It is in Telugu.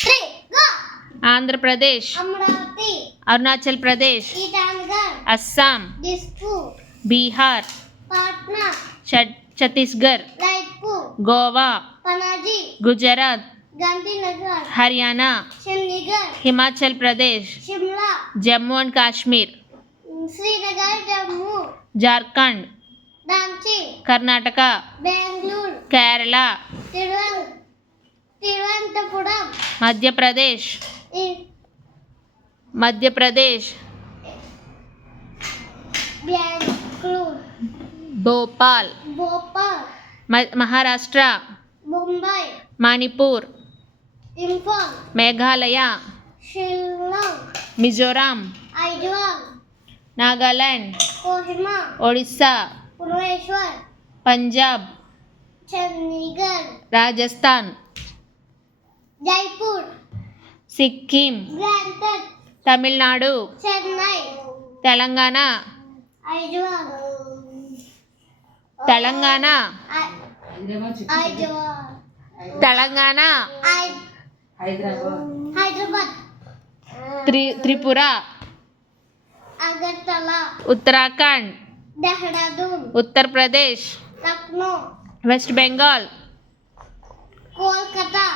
3 go. Andhra Pradesh, Amravati, Arunachal Pradesh, Itanagar, Assam, Dispur, Bihar, Patna, Chhattisgarh, Raipur, Goa, Panaji, Gujarat, Gandhinagar, Haryana, Chandigarh, Himachal Pradesh, Shimla, Jammu and Kashmir, Srinagar, Jammu, Jharkhand, Ranchi, Karnataka, Bangalore, Kerala, Tiruvananthapuram, Madhya Pradesh, Bangalore, Bhopal, Bhopal, Maharashtra, Mumbai, Manipur, Imphal, Meghalaya, Shillong, Mizoram, Aizawl, Nagaland, Kohima, Odisha, Bhubaneswar, Punjab, Chandigarh, Rajasthan, Jaipur, Sikkim, Granted, Tamil Nadu, Chennai, Telangana, Aizawl, Telangana, Aizawl, Telangana, Hyderabad, Tripura, Agartala, Uttarakhand, Dehradun, Uttar Pradesh, Lucknow, west Bengal, Kolkata,